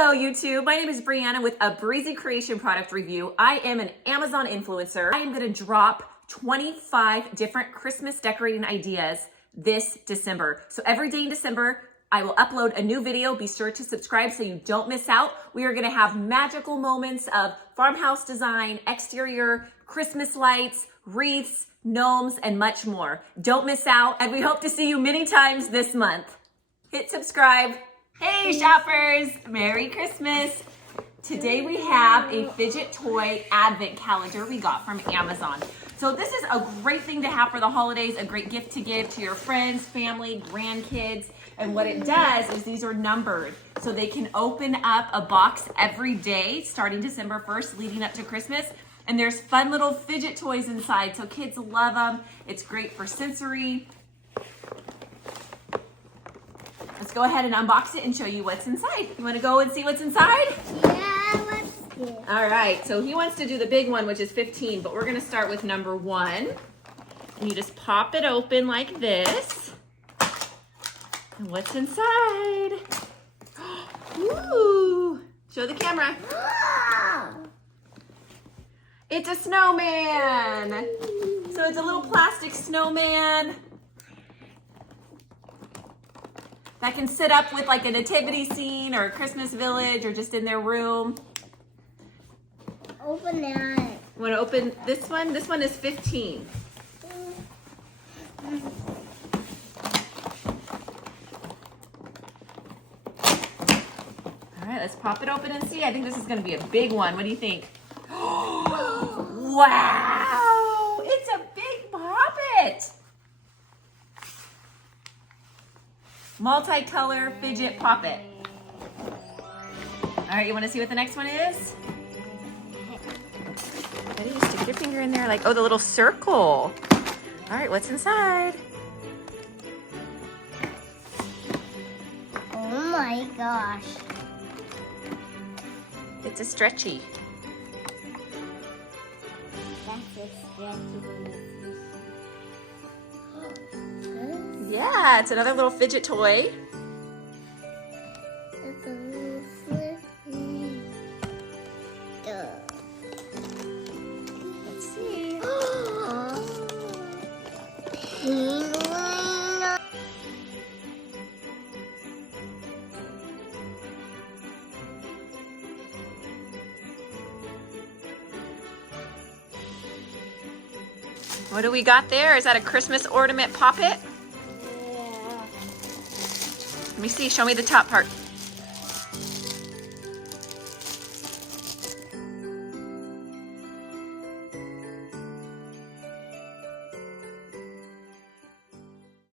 Hello YouTube, my name is Brianna with a Breezy Creation product review. I am an Amazon influencer. I am gonna drop 25 different Christmas decorating ideas this December. So every day in December, I will upload a new video. Be sure to subscribe so you don't miss out. We are gonna have magical moments of farmhouse design, exterior, Christmas lights, wreaths, gnomes, and much more. Don't miss out, and we hope to see you many times this month. Hit subscribe. Hey shoppers, Merry Christmas. Today we have a fidget toy advent calendar we got from Amazon. So this is a great thing to have for the holidays, a great gift to give to your friends, family, grandkids. And what it does is these are numbered, so they can open up a box every day starting December 1st leading up to Christmas. And there's fun little fidget toys inside, so kids love them. It's great for sensory. Let's go ahead and unbox it and show you what's inside. You want to go and see what's inside? Yeah, let's do it. All right, so he wants to do the big one, which is 15, but we're going to start with number 1. And you just pop it open like this. And what's inside? Ooh! Show the camera. It's a snowman. So it's a little plastic snowman that can sit up with like a nativity scene or a Christmas village or just in their room. Open that. You want to open this one? This one is 15. All right, let's pop it open and see. I think this is going to be a big one. What do you think? Wow! It's a big poppet! Multicolor fidget poppet. All right, you want to see what the next one is? Ready? You stick your finger in there like, oh, the little circle. All right, what's inside? Oh my gosh. It's a stretchy. That's a stretchy. Yeah, it's another little fidget toy. It's a little flippy. Let's see. Penguin. What do we got there? Is that a Christmas ornament poppet? Yeah. Let me see, show me the top part.